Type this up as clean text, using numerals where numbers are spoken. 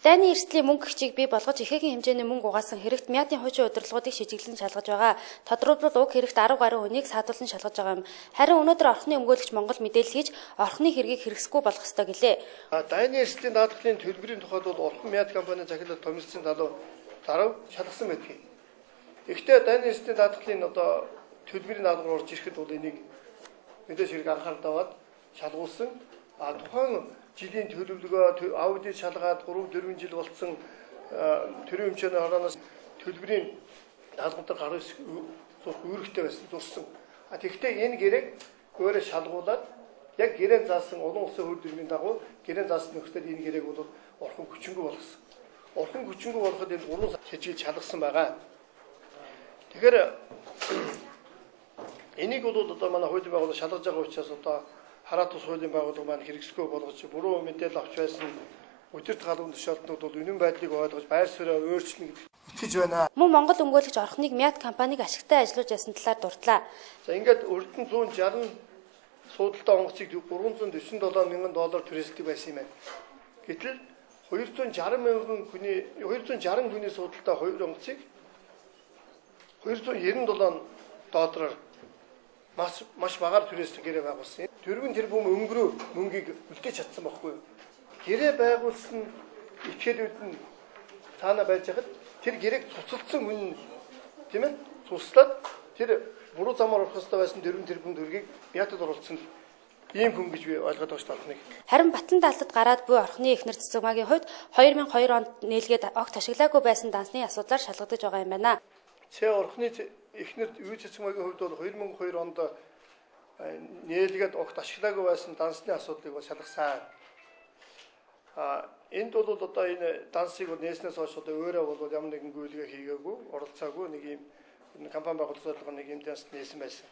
Дайны эрсдлийн мөнгө хичээг бий болгож ихээгийн хэмжээний мөнгө угаасан хэрэгт мяатын хуучин удирдлагуудыг шийдвэрлэн шалгаж байгаа. Тодорхойлбол уг хэрэгт 10 гаруй хүнийг саадуулан шалгаж байгаа юм. Харин өнөөдөр орхны өмгөөлөгч Монгол мэдээлэл хийж орхны хэргийг хэрэгсэхгүй болох ёстой гэлээ. Дайны эрсдлийн даатгалын төлбөрийн тухайд бол орхон мяат компани захиалал томилсон дарав шалгасан байдаг. Гэхдээ дайны эрсдлийн даатгалын төлбөрийн даатгал орж ирэхэд бол энийг мэдээж хэрэг анхаарал тавиад шалгуулсан. Тухайн жилийн төлөвлөгөө аудит шалгаад 3-4 жил болсон төрийн хэмжээний хороноос төлбөрийн даатгалд гарах үүрэгтэй байсан зурсан. Тэгэхдээ энэ гэрээг өөрөө шалгуулад яг гэрээ заасан олон улсын хууль дүрмийн дагуу гэрээ заасан нөхцөлд энэ гэрээг бол орхон хүчингүй болгосон. Орхон хүчингүй болоход энэ 3 сар хичээж шалгасан байгаа. Тэгэхээр энийг бол манай хуулийн байгууллага шалгаж байгаа учраас хараат ус хуулийн байгууллага маань хэрэгсэхгүй болгож буруу мэдээлэл авч байсан өдөрт галуун тушаалтнууд бол үнэн байдлыг ойлгож байр суурьаа өөрчлөнө гэж итгэж байна. Мөн Монгол өмгөөлөгч орхныг мяат компаниг ашигтай ажиллаж байсан талаар дурдлаа. За ингээд өртөн 160 суудалтай онгоцыг $347 мянган түрээсдэг байсан юм байна. Гэтэл 260 хүний суудалтай 2 онгоцыг $297 маш багаар түрээсдэг гэрээ байгуулсан. Тэрвэн тэрбум өнгөрөө мөнгийг үлдээж чадсан байхгүй юу? Гэрээ байгуулсан ичээлүүд нь цаана байж хахад тэр гэрээг цуцалдсан хүн тийм ээ цуслаад тэр буруу замаар орох ёстой байсан 4 тэрбум төгрөгийг мяатад оруулсан ийм хүн гэж би ойлгоод байгаа шүү дээ. Харин Батлан даалтад гараад буй орхны эхнэр Цэцэгмаагийн хувьд 2002 онд нээлгээд огт ашиглаагүй байсан дансны асуудлаар шалгагдаж байгаа юм байна. Орхны эхнэр Цэцэгмаагийн хувьд бол 2002 онд нээлгээд огт ашиглаагүй байсан дансны асуудлыг бол шалгасан. Энд бол энэ дансыг нээснээс хойш өөрөө бол ямар нэгэн гүйлгээ хийгээгүй, оролцоогүй нэг ийм компани байгуулсан нэг ийм данс нээсэн байсан.